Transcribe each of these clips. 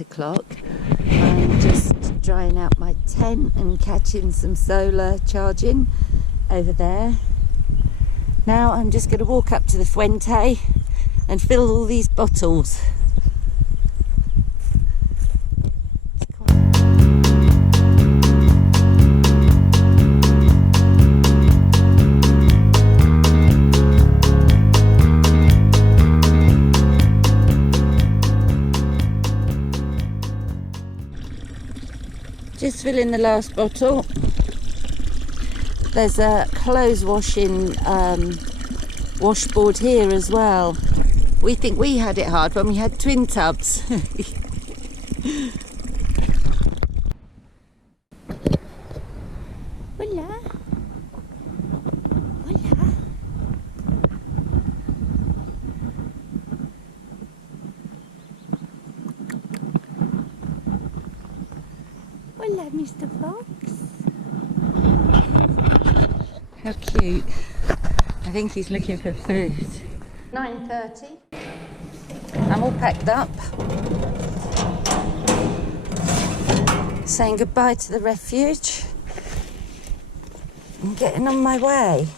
8 o'clock. I'm just drying out my tent and catching some solar charging over there. Now I'm just going to walk up to the Fuente and fill all these bottles. Just filling the last bottle. There's a clothes washing washboard here as well. We think we had it hard when we had twin tubs. Hola. Hola. Hola, Mr. Fox. How cute. I think he's looking for food. 9:30. I'm all packed up. Saying goodbye to the refuge. I'm getting on my way.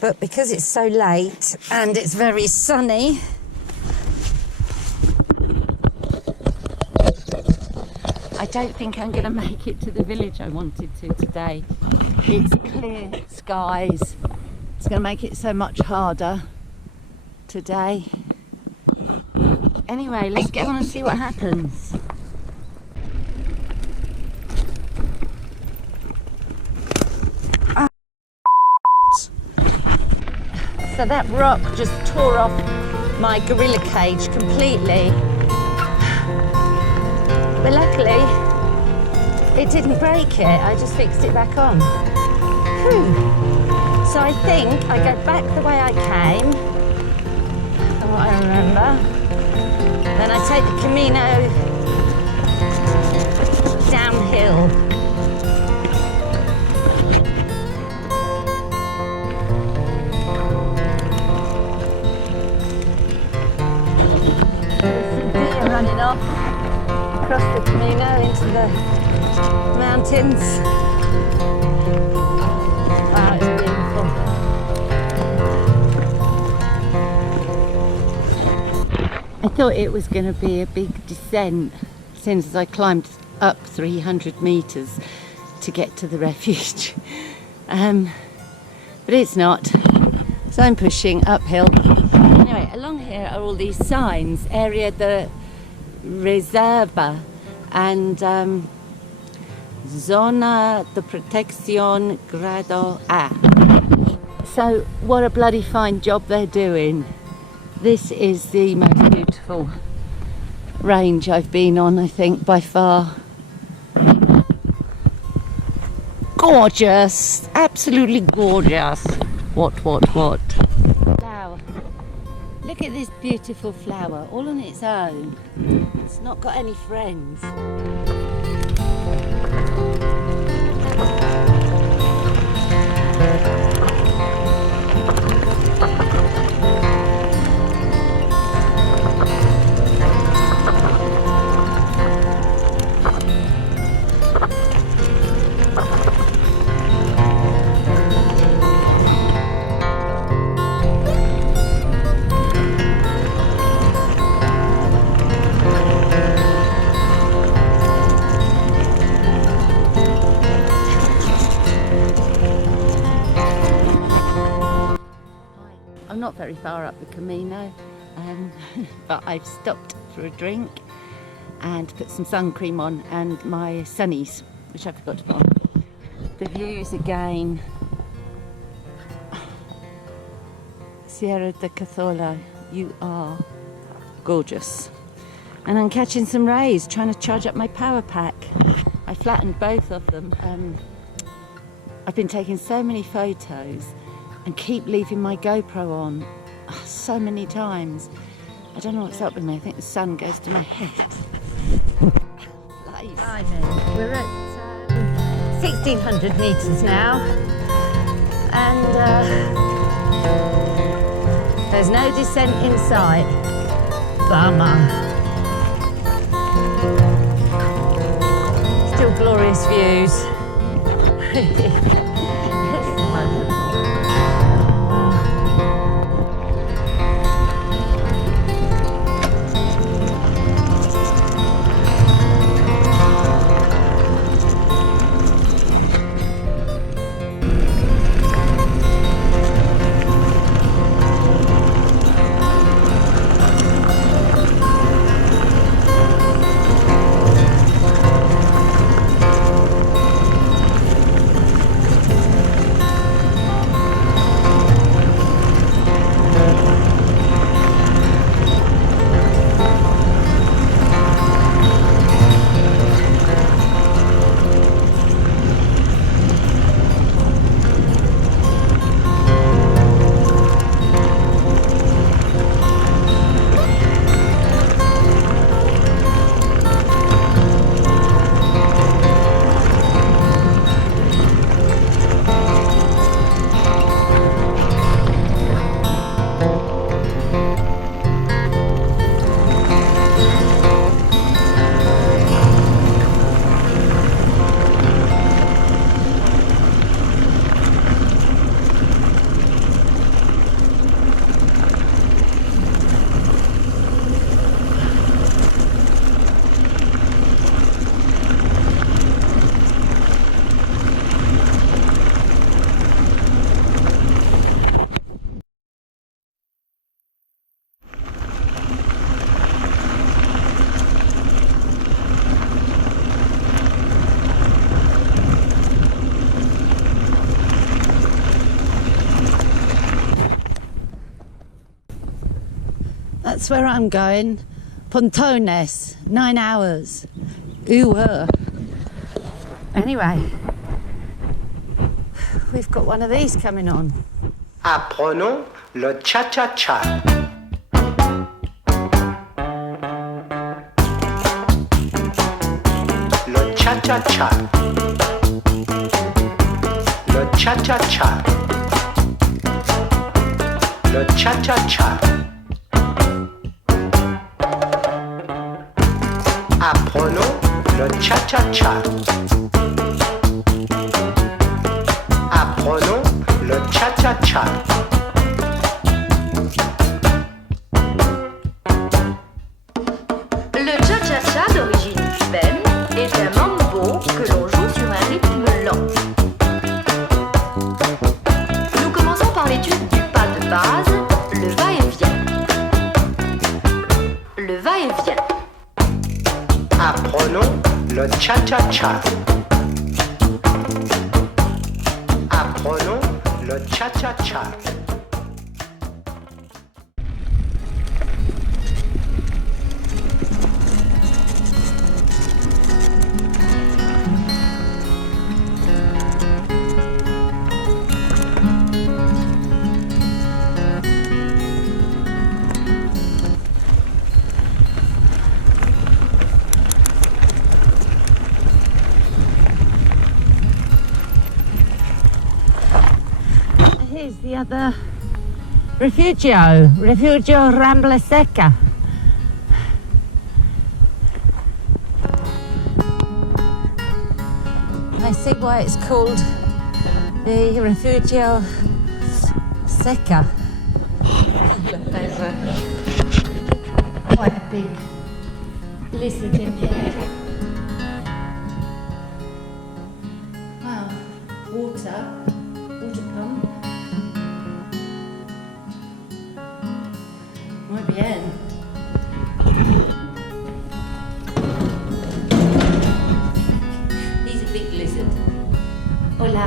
But because it's so late and it's very sunny, I don't think I'm going to make it to the village I wanted to today. It's clear skies. It's going to make it so much harder today. Anyway, let's get on and see what happens. So that rock just tore off my gorilla cage completely. But luckily, it didn't break it. I just fixed it back on. Whew. So I think I go back the way I came, from what I remember. Then I take the Camino downhill. There's some deer running off across the Camino into the mountains. Wow, it's beautiful. I thought it was going to be a big descent since I climbed up 300 metres to get to the refuge. But it's not. So I'm pushing uphill. Anyway, along here are all these signs. Area de Reserva and Zona de Protección Grado A. So what a bloody fine job they're doing. This is the most beautiful range I've been on, I think, by far. Gorgeous, absolutely gorgeous. What? Flower. Look at this beautiful flower, all on its own. It's not got any friends. I'm not very far up the Camino, but I've stopped for a drink and put some sun cream on and my sunnies, which I forgot to put on. The views again. Sierra de Cazorla, you are gorgeous. And I'm catching some rays, trying to charge up my power pack. I flattened both of them. I've been taking so many photos and keep leaving my GoPro on so many times. I don't know what's up with me. I think the sun goes to my head. We're at 1,600 metres now, and there's no descent in sight. Bummer. glorious views. That's where I'm going. Pontones, 9 hours. Ooh. Anyway, we've got one of these coming on. Apprenons le cha-cha-cha. Le cha-cha-cha. Le cha-cha-cha. Le cha-cha-cha. Apprenons le cha-cha-cha. Apprenons le cha-cha-cha. Le cha-cha-cha d'origine cubaine est un mambo que l'on joue sur un rythme lent. Nous commençons par l'étude du pas de base, le va-et-vient. Le va-et-vient. Apprenons le cha-cha-cha. Apprenons le cha-cha-cha. Here's the other Refugio Rambla Seca. I see why it's called the Refugio Seca. There's quite a big lizard in here. Wow, water pump. Muy bien. He's a big lizard. Hola.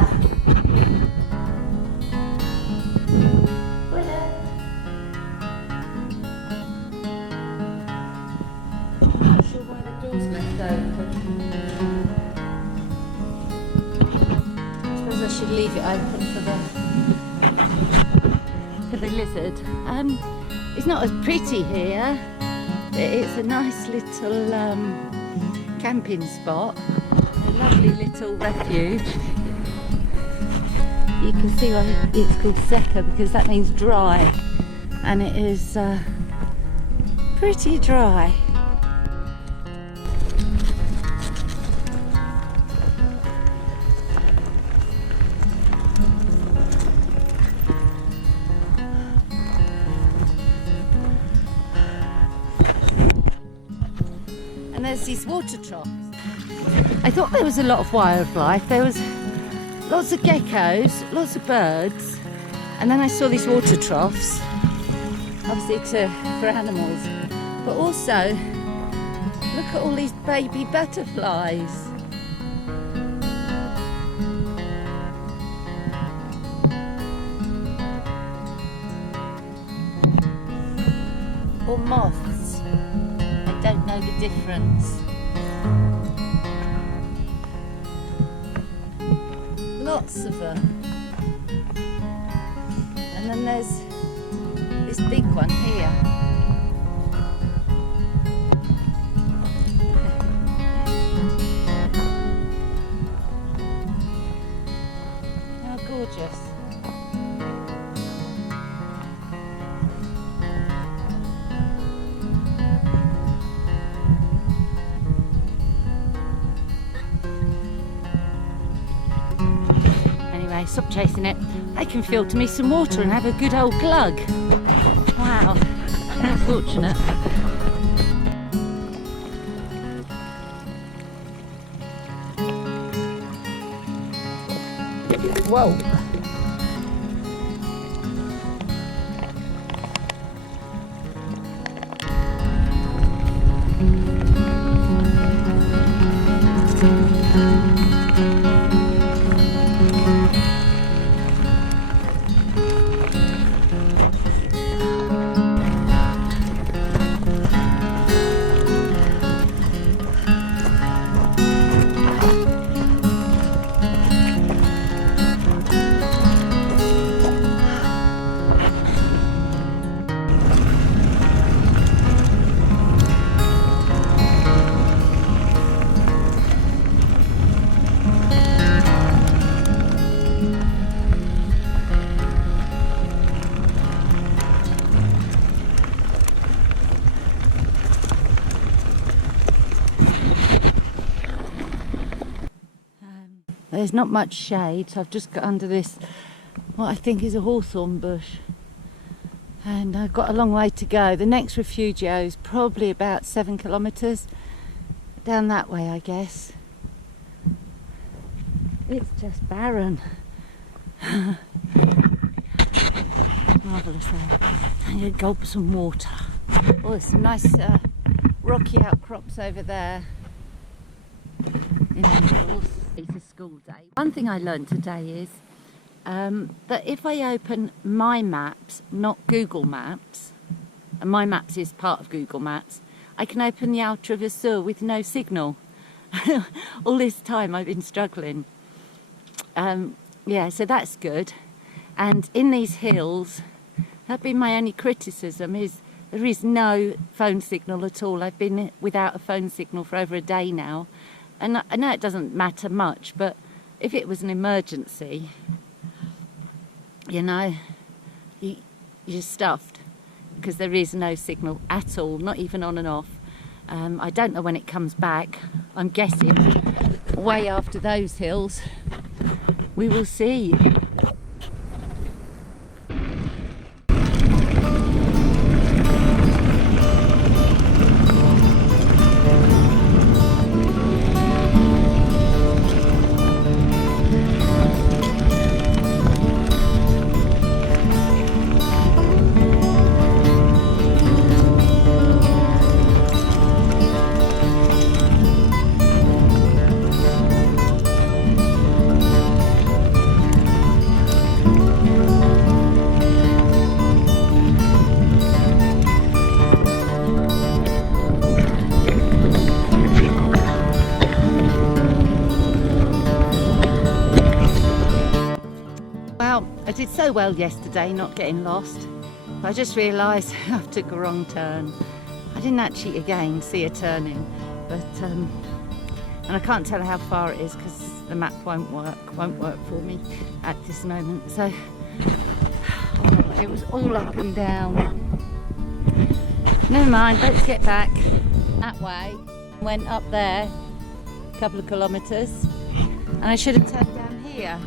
Hola. I'm not sure why the door's left open. I suppose I should leave it open for the lizard. It's not as pretty here, but it's a nice little camping spot, a lovely little refuge. You can see why it's called Seca, because that means dry, and it is pretty dry. And there's these water troughs. I thought there was a lot of wildlife. There was lots of geckos, lots of birds, and then I saw these water troughs, obviously for animals, but also look at all these baby butterflies. Or moths. I don't know the difference. Lots of them. And then there's this big one here. How gorgeous. Anyway, stop chasing it. I can filter me some water and have a good old glug. Wow, how fortunate. Whoa. There's not much shade, so I've just got under this, what I think is a hawthorn bush. And I've got a long way to go. The next refugio is probably about 7 kilometres down that way, I guess. It's just barren. Marvellous though. I'm going to gulp some water. Oh, there's some nice rocky outcrops over there. In the hills. It's a school day. One thing I learned today is that if I open My Maps, not Google Maps, and My Maps is part of Google Maps, I can open the Altravesur with no signal. All this time I've been struggling. Yeah, so that's good. And in these hills, that'd be my only criticism, is there is no phone signal at all. I've been without a phone signal for over a day now. And I know it doesn't matter much, but if it was an emergency, you know, you're stuffed because there is no signal at all, not even on and off. I don't know when it comes back. I'm guessing way after those hills. We will see. I did so well yesterday not getting lost. I just realised I took a wrong turn. I didn't actually again see a turning, but and I can't tell how far it is because the map won't work for me at this moment. So it was all up and down. Never mind, let's get back that way. Went up there a couple of kilometres and I should have turned down here.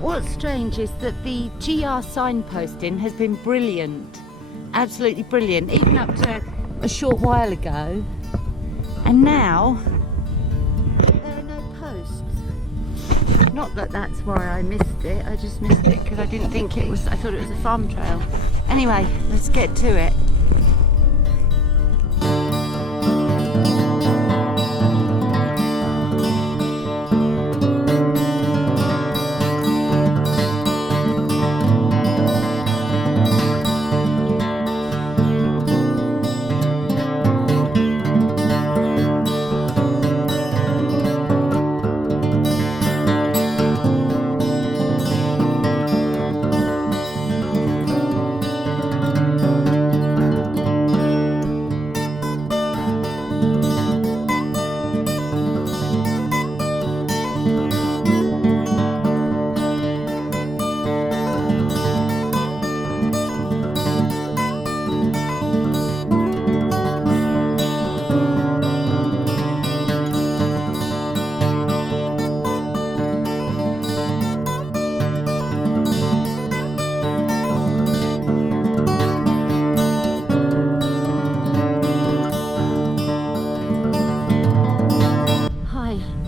What's strange is that the GR signposting has been brilliant, absolutely brilliant, even up to a short while ago. And now there are no posts. Not that that's why I missed it, I just missed it because I didn't think it was, I thought it was a farm trail. Anyway, let's get to it.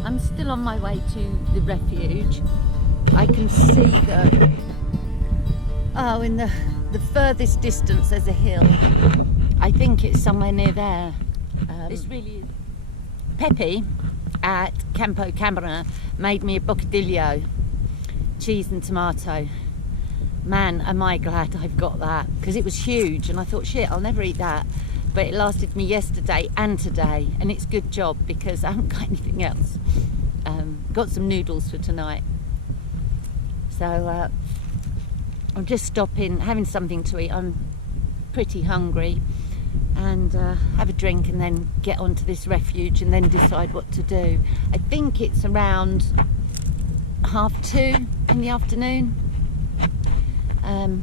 I'm still on my way to the refuge. I can see the, oh, in the furthest distance there's a hill. I think it's somewhere near there. This really is. Pepe at Campo Camera made me a bocadillo, cheese and tomato. Man, am I glad I've got that, because it was huge and I thought, shit, I'll never eat that. But it lasted me yesterday and today, and it's a good job because I haven't got anything else. Got some noodles for tonight. So I'm just stopping, having something to eat. I'm pretty hungry, and have a drink and then get onto this refuge and then decide what to do. I think it's around 2:30 in the afternoon. And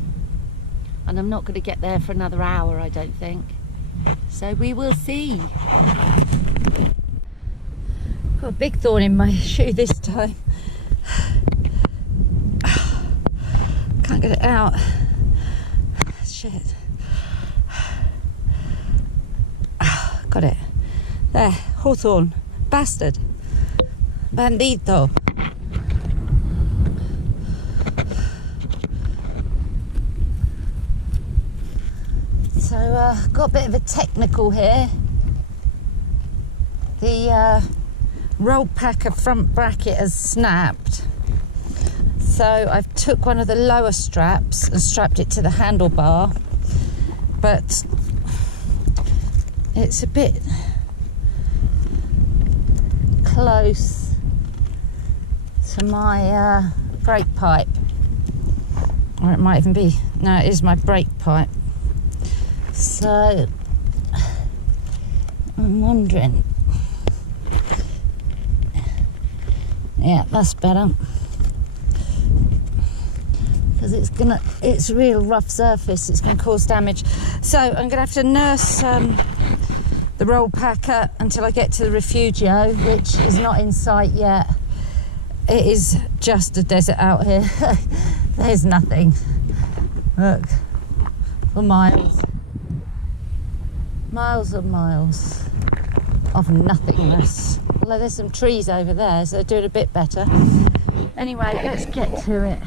I'm not going to get there for another hour, I don't think. So we will see. Got a big thorn in my shoe this time. Can't get it out. Shit. Got it. There, hawthorn. Bastard. Bandito. So got a bit of a technical here. The roll packer front bracket has snapped, so I've took one of the lower straps and strapped it to the handlebar, but it's a bit close to my brake pipe, or it might even be, no, it is my brake pipe. So I'm wondering, yeah, that's better, because it's a real rough surface, it's gonna cause damage. So I'm gonna have to nurse the roll packer until I get to the refugio, which is not in sight yet. It is just a desert out here. There's nothing, look, for miles. Miles and miles of nothingness. Although there's some trees over there, so they're doing a bit better. Anyway, let's get to it.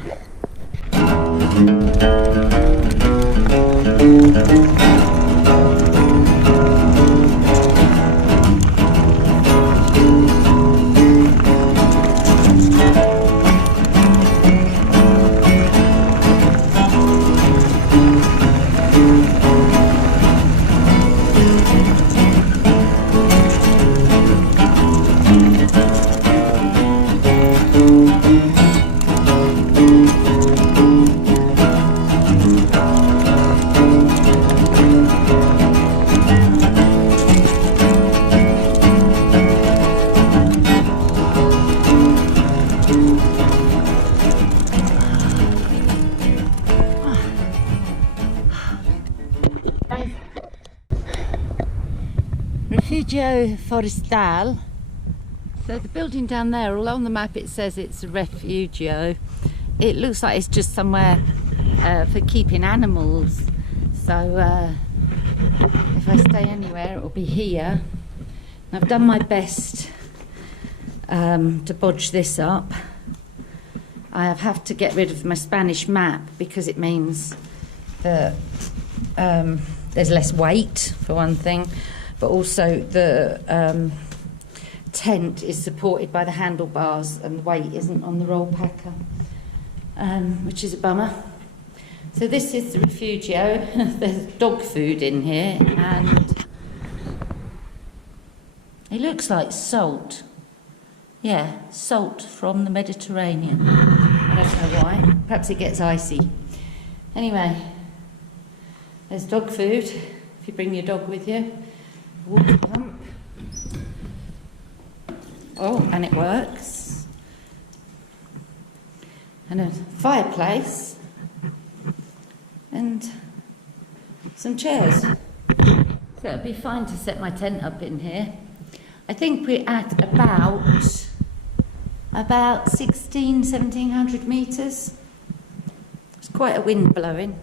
Refugio Forestal. So the building down there, although on the map it says it's a refugio, it looks like it's just somewhere for keeping animals. So if I stay anywhere, it will be here. I've done my best to bodge this up. I have to get rid of my Spanish map because it means that there's less weight, for one thing, but also the tent is supported by the handlebars and the weight isn't on the roll packer, which is a bummer. So this is the refugio. There's dog food in here, and it looks like salt. Yeah, salt from the Mediterranean. I don't know why. Perhaps it gets icy. Anyway, there's dog food, if you bring your dog with you. Water pump. Oh, and it works. And a fireplace. And some chairs. So it'll be fine to set my tent up in here. I think we're at about 1700 metres. It's quite a wind blowing.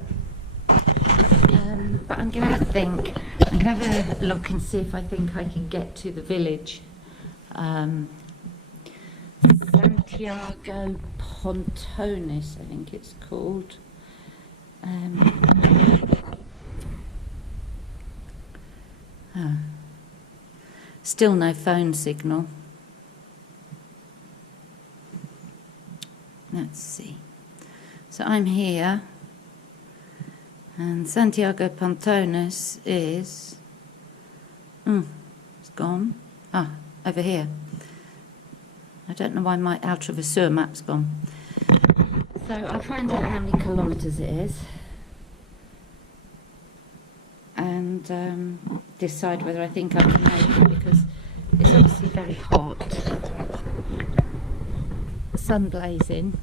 But I'm going to have a think. I'm going to have a look and see if I think I can get to the village. Santiago Pontones, I think it's called. Still no phone signal. Let's see. So I'm here, and Santiago Pontones is... it's gone. Over here. I don't know why my Altravesur map's gone. So I'll find out how many kilometres it is, and decide whether I think I can make it, because it's obviously very hot. The sun blazing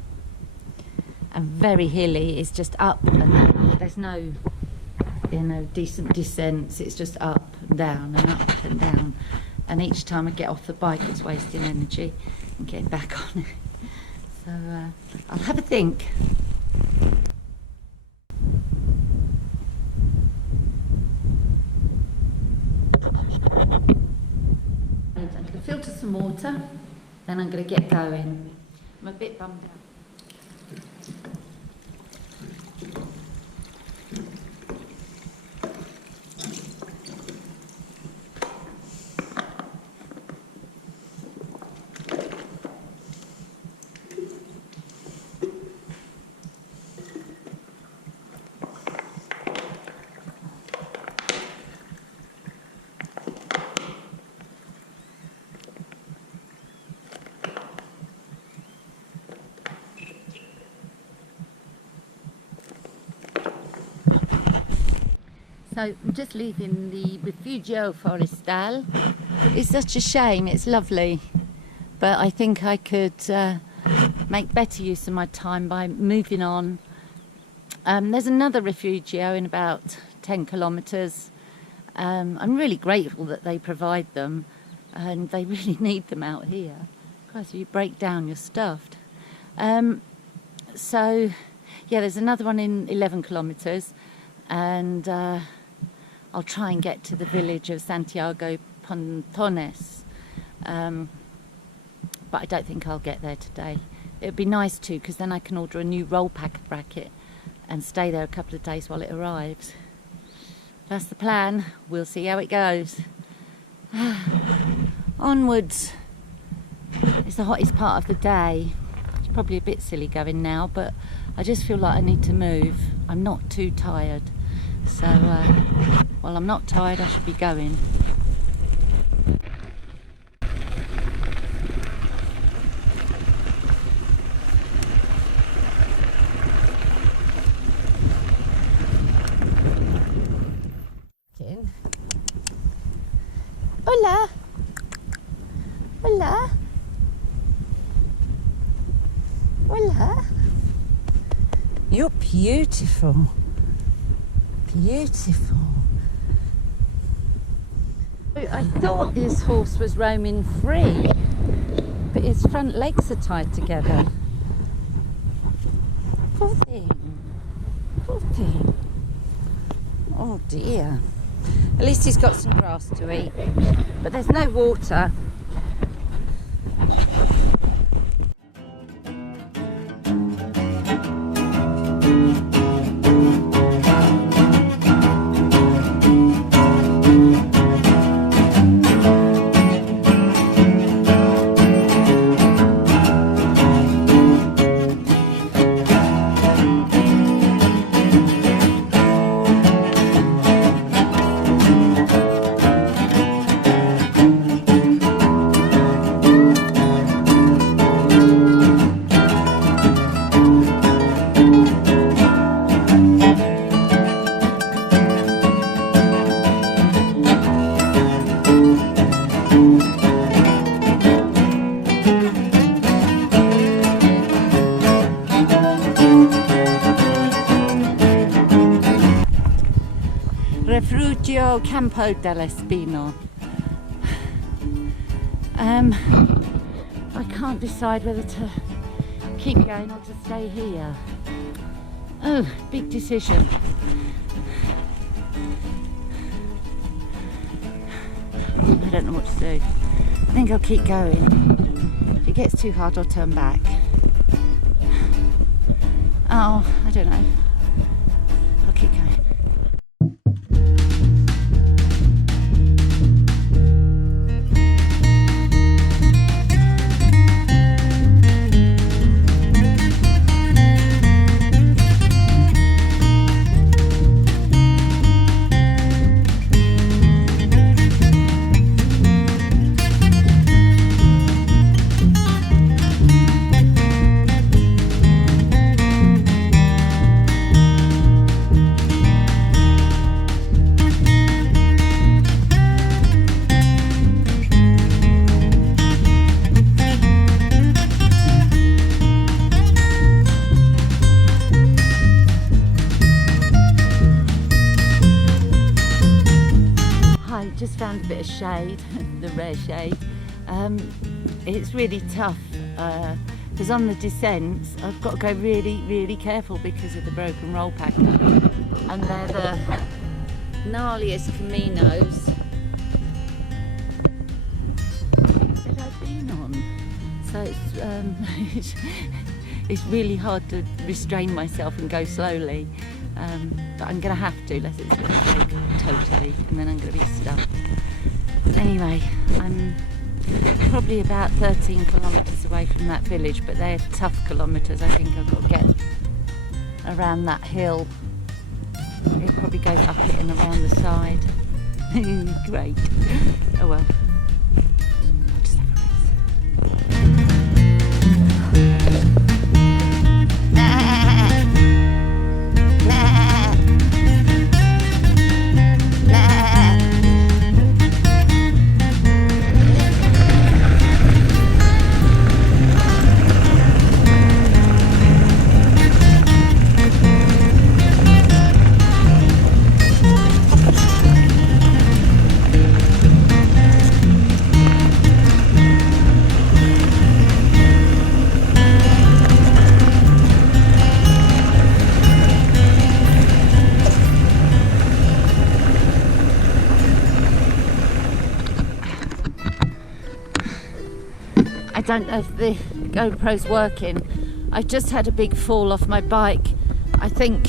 and very hilly. It's just up and down. There's no, decent descents. It's just up and down and up and down. And each time I get off the bike, it's wasting energy and getting back on it. So I'll have a think. I'm going to filter some water, then I'm going to get going. I'm a bit bummed out. So I'm just leaving the Refugio Forestal. It's such a shame, it's lovely. But I think I could make better use of my time by moving on. There's another Refugio in about 10 kilometres. I'm really grateful that they provide them, and they really need them out here. Because you break down, you're stuffed. So, yeah, there's another one in 11 kilometres, and I'll try and get to the village of Santiago Pontones, but I don't think I'll get there today. It would be nice to, because then I can order a new roll packer bracket and stay there a couple of days while it arrives. That's the plan. We'll see how it goes. Onwards. It's the hottest part of the day. It's probably a bit silly going now, but I just feel like I need to move. I'm not too tired. So, while I'm not tired, I should be going. Hola! Hola! Hola! You're beautiful. Beautiful. I thought this horse was roaming free, but its front legs are tied together. Poor thing. Poor thing. Oh dear. At least he's got some grass to eat. But there's no water. Refugio Campo dell'Espino. I can't decide whether to keep going or to stay here. Oh, big decision. I don't know what to do. I think I'll keep going. If it gets too hard, I'll turn back. Oh, I don't know. I'll keep going. Just found a bit of shade, the rare shade. It's really tough because on the descents I've got to go really careful because of the broken roll packer, and they're the gnarliest caminos that I've been on. So it's really hard to restrain myself and go slowly. But I'm going to have to, unless it's going to break totally, and then I'm going to be stuck. Anyway, I'm probably about 13 kilometres away from that village, but they're tough kilometres. I think I've got to get around that hill. It probably goes up it and around the side. Great. Oh well. I'll just have a rest. I don't know if the GoPro's working. I just had a big fall off my bike. I think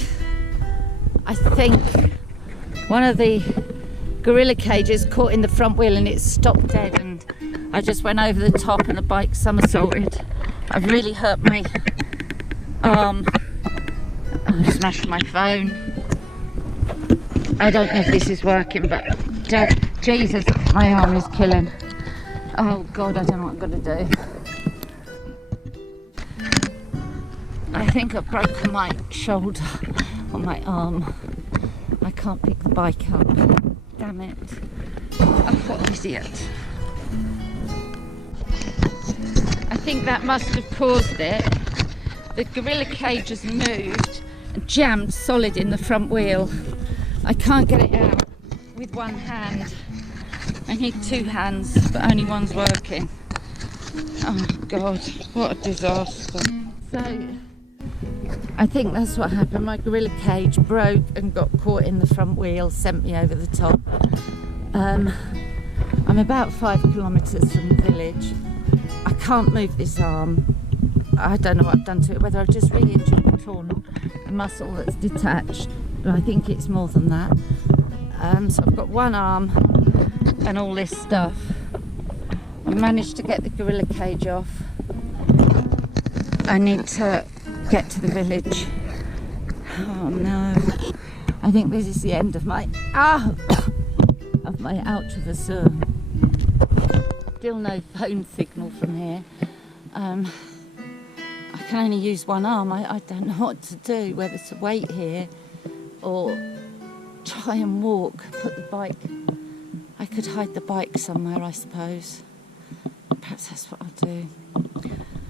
one of the gorilla cages caught in the front wheel and it stopped dead, and I just went over the top and the bike somersaulted. I've really hurt my arm. I smashed my phone. I don't know if this is working, but Jesus, my arm is killing. Oh God, I don't know what I'm going to do. I think I've broken my shoulder or my arm. I can't pick the bike up. Damn it. Oh, what an idiot. I think that must have caused it. The gorilla cage has moved and jammed solid in the front wheel. I can't get it out with one hand. I need two hands, but only one's working. Oh God, what a disaster. So I think that's what happened. My gorilla cage broke and got caught in the front wheel, sent me over the top. I'm about 5 kilometres from the village. I can't move this arm. I don't know what I've done to it, whether I've just really injured or torn a muscle that's detached, but I think it's more than that. So I've got one arm and all this stuff. I managed to get the gorilla cage off. I need to get to the village. Oh no. I think this is the end of my of my Altravesur. Still no phone signal from here. I can only use one arm. I don't know what to do, whether to wait here or try and walk, put the bike. I could hide the bike somewhere, I suppose. Perhaps that's what I'll do.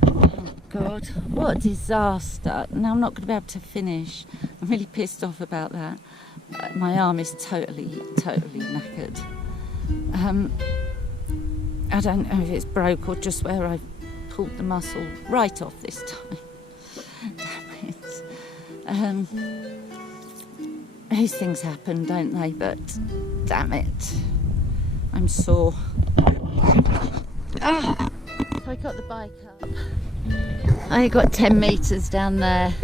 Oh God, what a disaster. Now I'm not going to be able to finish. I'm really pissed off about that. My arm is totally knackered. I don't know if it's broke or just where I pulled the muscle right off this time. Damn it. These things happen, don't they? But damn it, I'm sore. Ah, so I got the bike up. I got 10 metres down there,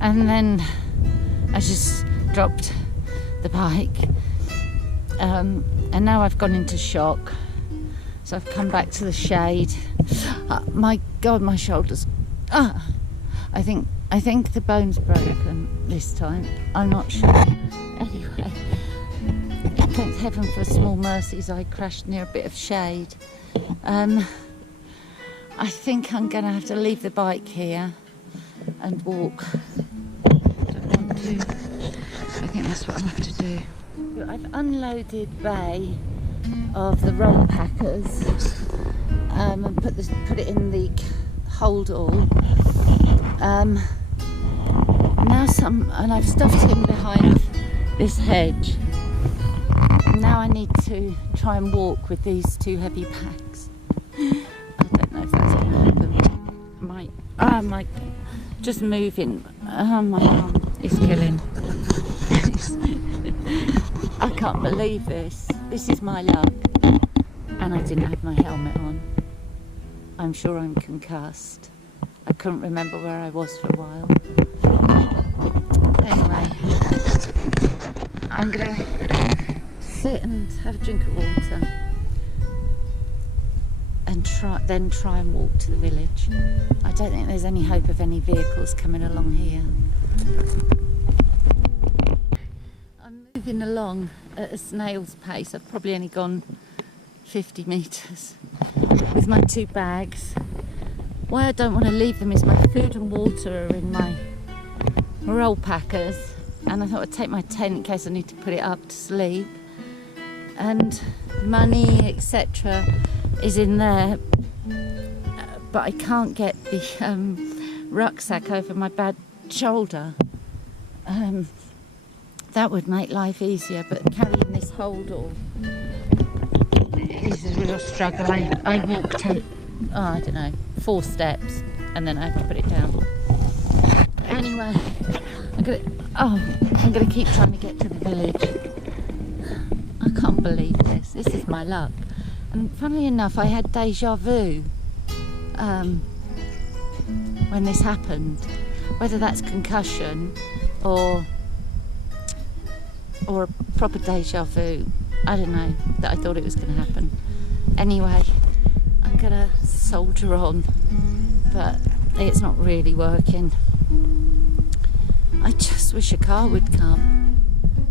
and then I just dropped the bike. And now I've gone into shock. So I've come back to the shade. My God, my shoulders. I think the bone's broken this time. I'm not sure. Anyway, thank heaven for small mercies. I crashed near a bit of shade. I think I'm going to have to leave the bike here and walk. I don't want to. I think that's what I'll have to do. I've unloaded bay of the roll packers and put it in the hold all. And I've stuffed him behind this hedge. Now I need to try and walk with these 2 heavy packs. I don't know if that's going to happen. My just moving. My arm is killing. I can't believe this. This is my luck. And I didn't have my helmet on. I'm sure I'm concussed. I couldn't remember where I was for a while. Anyway, I'm going to sit and have a drink of water and try and walk to the village. I don't think there's any hope of any vehicles coming along here. Moving along at a snail's pace. I've probably only gone 50 metres with my 2 bags. Why I don't want to leave them is my food and water are in my roll packers, and I thought I'd take my tent in case I need to put it up to sleep, and money etc. is in there, but I can't get the rucksack over my bad shoulder. That would make life easier, but carrying this hold all is a real struggle. I walked I don't know, 4 steps and then I have to put it down. Anyway, I'm gonna keep trying to get to the village. I can't believe this. This is my luck. And funnily enough, I had deja vu when this happened. Whether that's concussion or a proper deja vu, I don't know, that I thought it was going to happen. Anyway, I'm going to soldier on, but it's not really working. I just wish a car would come.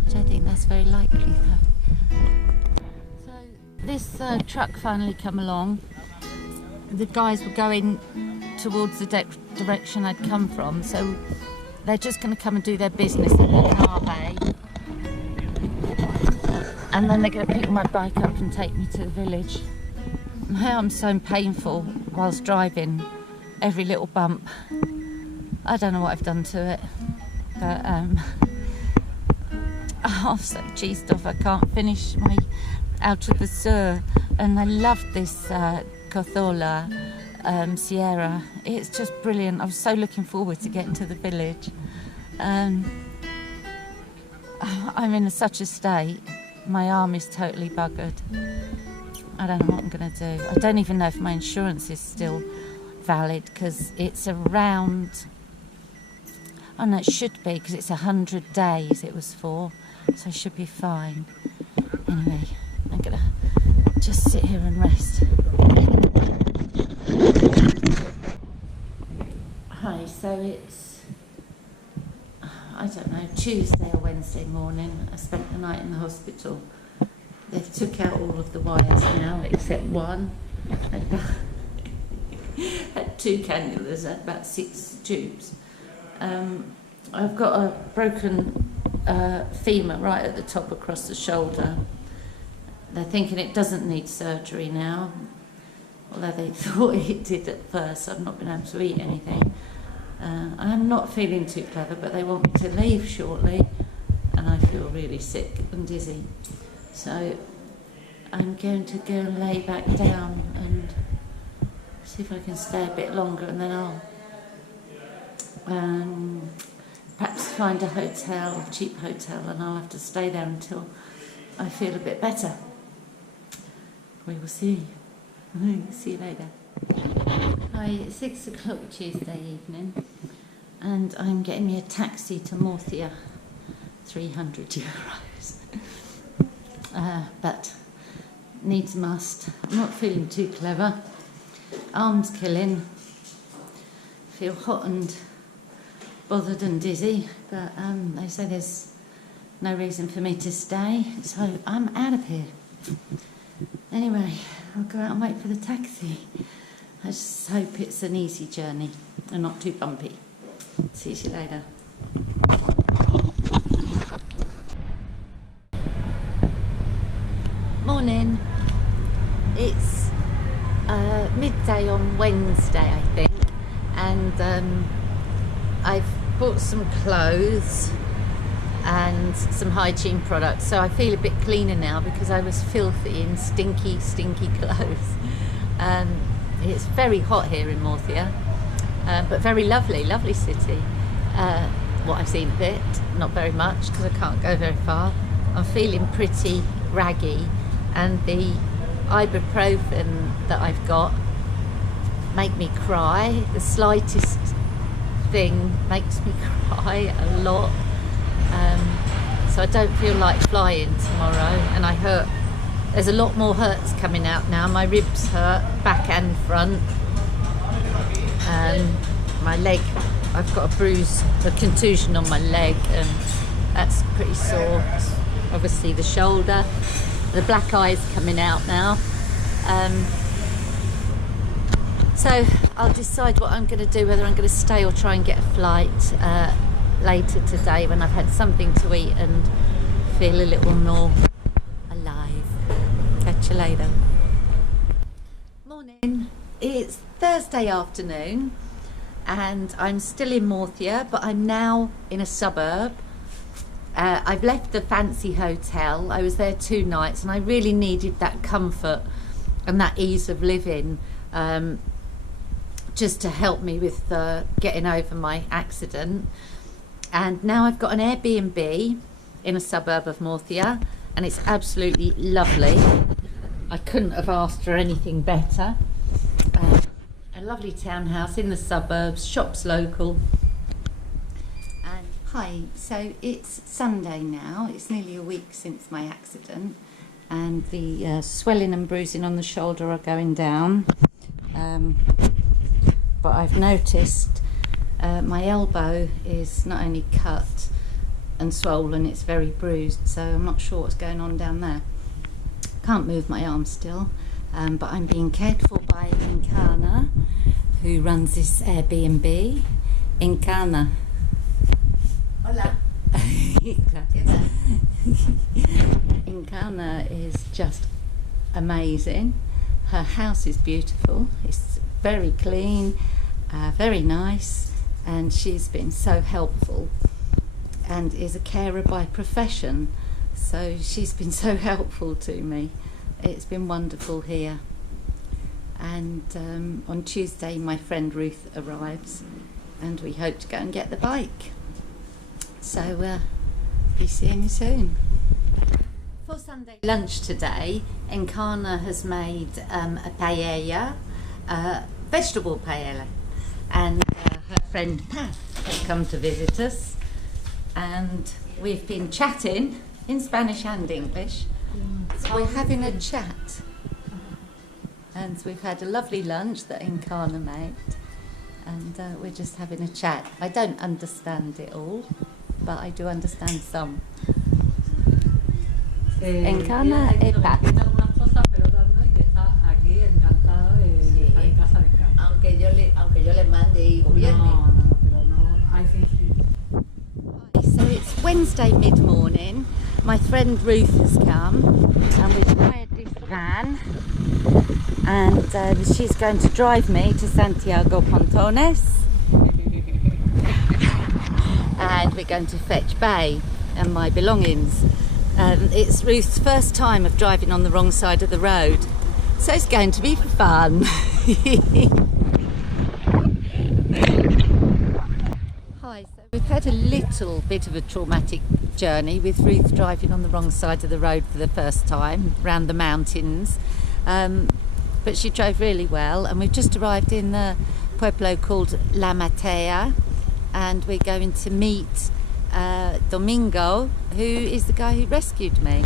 I don't think that's very likely though. So this truck finally come along. The guys were going towards the direction I'd come from, so they're just going to come and do their business in our bay. And then they're going to pick my bike up and take me to the village. My arm's so painful whilst driving, every little bump. I don't know what I've done to it, but I'm so cheesed off I can't finish my Altravesur. And I love this Cazorla Sierra. It's just brilliant. I was so looking forward to getting to the village. I'm in such a state. My arm is totally buggered. I don't know what I'm going to do. I don't even know if my insurance is still valid because it's around... Oh no, it should be because it's 100 days it was for, so I should be fine. Anyway, I'm going to just sit here and rest. Hi, so it's, I don't know, Tuesday or Wednesday morning. I spent the night in the hospital. They've took out all of the wires now except one. Had 2 cannulas, had about 6 tubes. I've got a broken femur right at the top across the shoulder. They're thinking it doesn't need surgery now, although they thought it did at first. I've not been able to eat anything. I'm not feeling too clever, but they want me to leave shortly, and I feel really sick and dizzy. So I'm going to go and lay back down and see if I can stay a bit longer, and then I'll perhaps find a hotel, a cheap hotel, and I'll have to stay there until I feel a bit better. We will see. See you later. Hi, it's 6 o'clock Tuesday evening, and I'm getting me a taxi to Morthia, €300. But needs must. I'm not feeling too clever. Arm's killing. Feel hot and bothered and dizzy, but they say there's no reason for me to stay, so I'm out of here. Anyway, I'll go out and wait for the taxi. I just hope it's an easy journey and not too bumpy. See you later. Morning. It's midday on Wednesday, I think, and I've bought some clothes and some hygiene products, so I feel a bit cleaner now because I was filthy in stinky clothes. It's very hot here in Morthia, but very lovely city. What I've seen of it, not very much because I can't go very far. I'm feeling pretty raggy, and the ibuprofen that I've got make me cry. The slightest thing makes me cry a lot. So I don't feel like flying tomorrow, and I hurt. There's a lot more hurts coming out now. My ribs hurt, back and front. My leg, I've got a bruise, a contusion on my leg, and that's pretty sore. Obviously the shoulder, the black eye's coming out now. So I'll decide what I'm going to do, whether I'm going to stay or try and get a flight later today when I've had something to eat and feel a little more alive. Catch you later. Morning. It's Thursday afternoon and I'm still in Morthia, but I'm now in a suburb. I've left the fancy hotel. I was there 2 nights and I really needed that comfort and that ease of living, just to help me with getting over my accident. And now I've got an Airbnb in a suburb of Morthia, and it's absolutely lovely. I couldn't have asked for anything better. A lovely townhouse in the suburbs, shops local. And hi, so it's Sunday now. It's nearly a week since my accident, and the swelling and bruising on the shoulder are going down. But I've noticed my elbow is not only cut and swollen, it's very bruised, so I'm not sure what's going on down there. Can't move my arm still, but I'm being cared for by Incana, who runs this Airbnb. Incana. Hola. Incana is just amazing. Her house is beautiful. It's very clean, very nice, and she's been so helpful and is a carer by profession, so she's been so helpful to me. It's been wonderful here. And on Tuesday my friend Ruth arrives and we hope to go and get the bike. So be seeing you soon. For Sunday lunch today, Encarna has made a paella, vegetable paella, and her friend Pat has come to visit us, and we've been chatting in Spanish and English. So we're having a chat, and we've had a lovely lunch that Encarna made, and we're just having a chat. I don't understand it all, but I do understand some. Encarna e Pat. Aunque yo le mande y gobierne. So it's Wednesday mid-morning. My friend Ruth has come and we've hired this van, and she's going to drive me to Santiago Pontones, and we're going to fetch Bay and my belongings. It's Ruth's first time of driving on the wrong side of the road, so it's going to be fun. Hi, so we've had a little bit of a traumatic journey with Ruth driving on the wrong side of the road for the first time around the mountains, but she drove really well, and we've just arrived in the pueblo called La Matea, and we're going to meet Domingo, who is the guy who rescued me,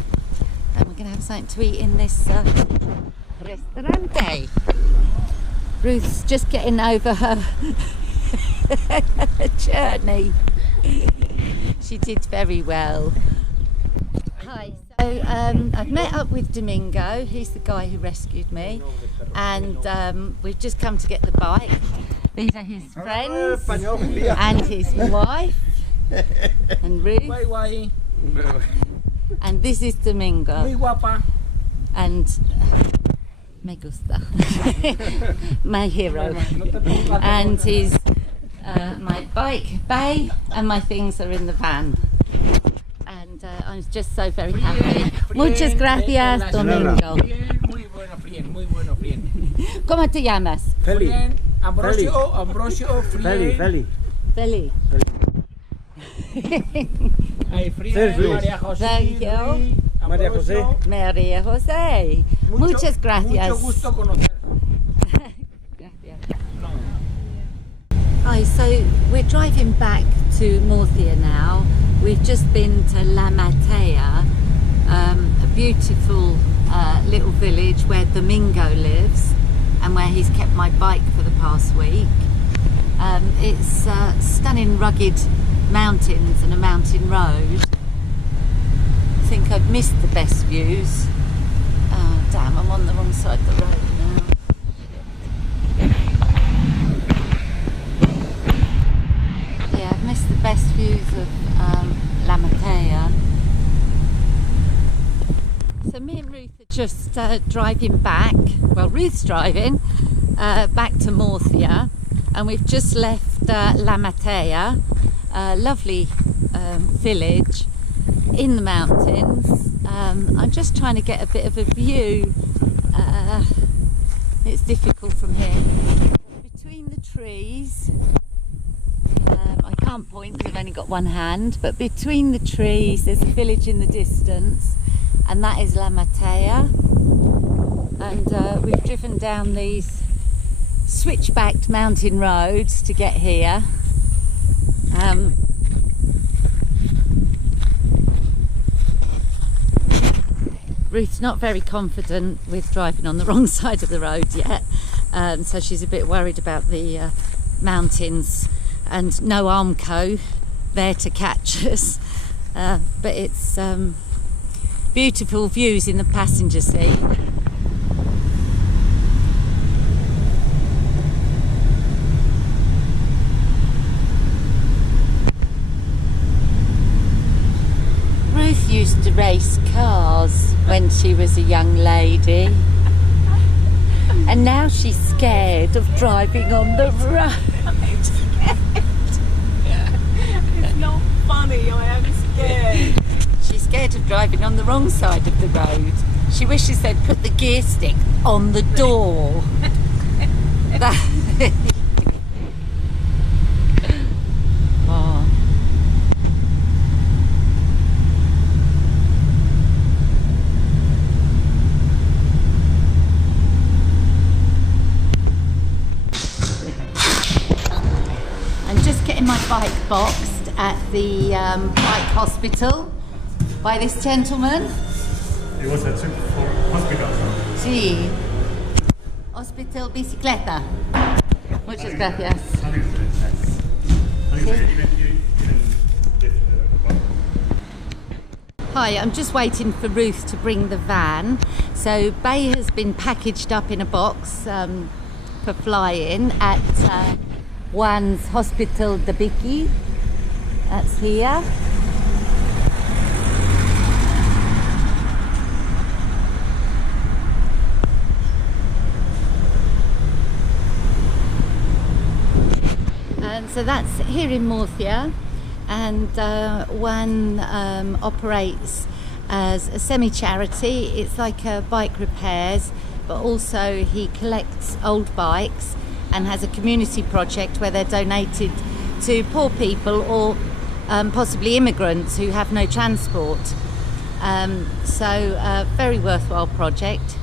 and we're going to have something to eat in this restaurante. Ruth's just getting over her journey. She did very well. Hi, so I've met up with Domingo, he's the guy who rescued me, and we've just come to get the bike. These are his friends and his wife and Ruth, and this is Domingo. Muy guapa. And me gusta, my hero, and he's my bike, Bay, and my things are in the van, and I'm just so very happy. Muchas gracias, Domingo. Muy bueno, friend, muy bueno, friend. ¿Cómo te llamas? Feli. Ambrosio, friend. Feli. Ay, friend, Sergio. María José. Sergio. María José. María José. Muchas gracias. Mucho gusto conocer. Hi, so we're driving back to Murcia now. We've just been to La Matea, a beautiful little village where Domingo lives and where he's kept my bike for the past week. It's stunning rugged mountains and a mountain road. I think I've missed the best views. Oh damn, I'm on the wrong side of the road now. Yeah, I've missed the best views of La Matea. So me and Ruth are just driving back, well Ruth's driving back to Murcia, and we've just left La Matea, a lovely village in the mountains. I'm just trying to get a bit of a view. It's difficult from here. Between the trees, I can't point because I've only got one hand, but between the trees there's a village in the distance, and that is La Matea. And we've driven down these switchbacked mountain roads to get here. Ruth's not very confident with driving on the wrong side of the road yet, so she's a bit worried about the mountains and no Armco there to catch us, but it's beautiful views in the passenger seat. Ruth used to race cars when she was a young lady, and now she's scared of driving on the road. It's not funny, I am scared. She's scared of driving on the wrong side of the road. She wishes they'd put the gear stick on the door. Oh. I'm just getting my bike boxed at the bike hospital by this gentleman. It was a trip for hospital. Sí. Hospital Bicicleta. Muchas gracias. Hi, I'm just waiting for Ruth to bring the van. So Bay has been packaged up in a box for flying at Juan's Hospital de Bici. That's here. And so that's here in Murcia, and Juan operates as a semi-charity. It's like bike repairs, but also he collects old bikes and has a community project where they're donated to poor people or possibly immigrants who have no transport. So very worthwhile project.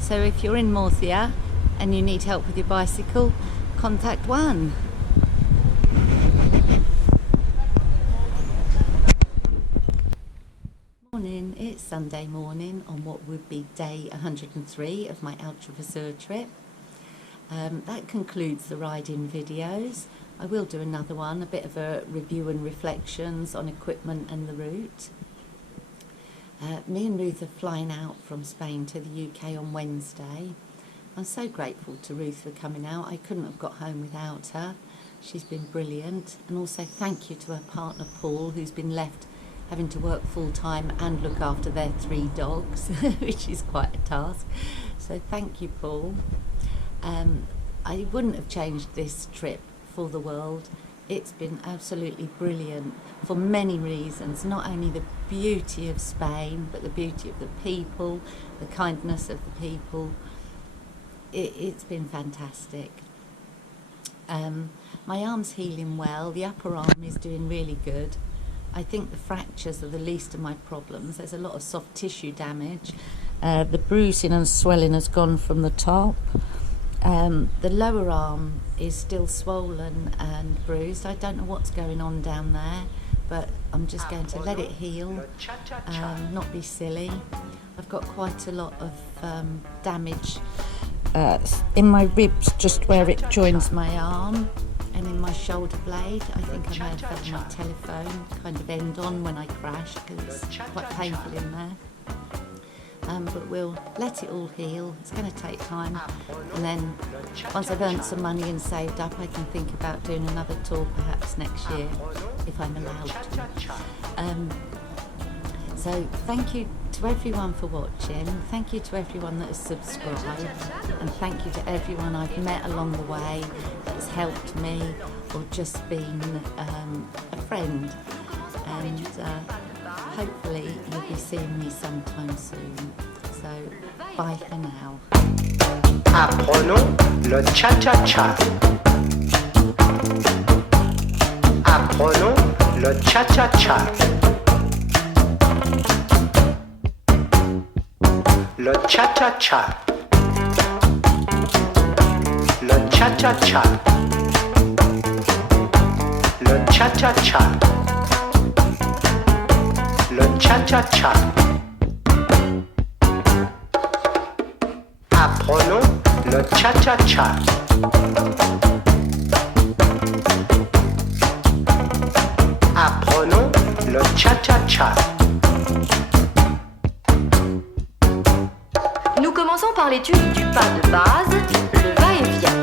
So if you're in Murcia and you need help with your bicycle, contact Juan. Morning, it's Sunday morning on what would be day 103 of my Altravesur trip. That concludes the riding videos. I will do another one, a bit of a review and reflections on equipment and the route. Me and Ruth are flying out from Spain to the UK on Wednesday. I'm so grateful to Ruth for coming out. I couldn't have got home without her. She's been brilliant. And also thank you to her partner Paul, who's been left having to work full-time and look after their 3 dogs, which is quite a task. So thank you, Paul. I wouldn't have changed this trip for the world. It's been absolutely brilliant for many reasons, not only the beauty of Spain, but the beauty of the people, the kindness of the people. It's been fantastic. My arm's healing well, the upper arm is doing really good. I think the fractures are the least of my problems. There's a lot of soft tissue damage. The bruising and swelling has gone from the top. The lower arm is still swollen and bruised. I don't know what's going on down there, but I'm just going to let it heal, not be silly. I've got quite a lot of damage in my ribs, just where it joins my arm, and in my shoulder blade. I think I may have had my telephone kind of end on when I crashed, because it's quite painful in there. But we'll let it all heal. It's going to take time, and then once I've earned some money and saved up, I can think about doing another tour perhaps next year, if I'm allowed to. So thank you to everyone for watching. Thank you to everyone that has subscribed, and thank you to everyone I've met along the way that's helped me or just been a friend. And hopefully you'll be seeing me sometime soon. So bye for now. Apprenons le cha-cha-cha. Apprenons le cha-cha-cha. Le cha-cha-cha. Le cha-cha-cha. Le cha-cha-cha. Le cha-cha-cha. Apprenons le cha-cha-cha. Apprenons le cha-cha-cha. Nous commençons par l'étude du pas de base, le va-et-vient.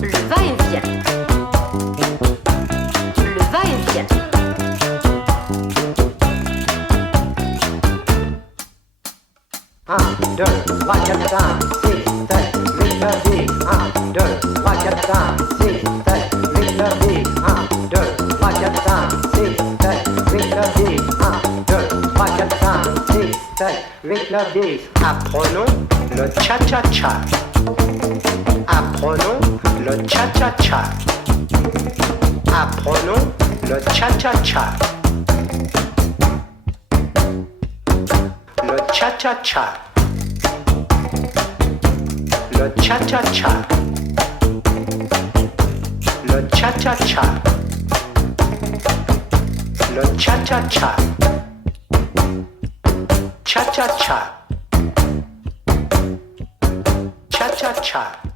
Le va-et-vient. Le va-et-vient. Un, deux, trois, quatre, cinq, six, sept, huit, neuf, dix. Un, deux, trois, quatre, cinq, six, sept, huit, neuf, dix. Un, deux, trois, quatre, cinq, six, sept, huit, neuf, dix. Un, deux, trois, quatre, cinq, six, sept, huit, neuf, dix. Apprenons le cha-cha-cha. Apprenons le cha-cha-cha. Apprenons le cha-cha-cha. Le cha-cha-cha. Le cha-cha-cha. Le cha-cha-cha. Le cha-cha-cha. Cha-cha-cha. Cha-cha-cha.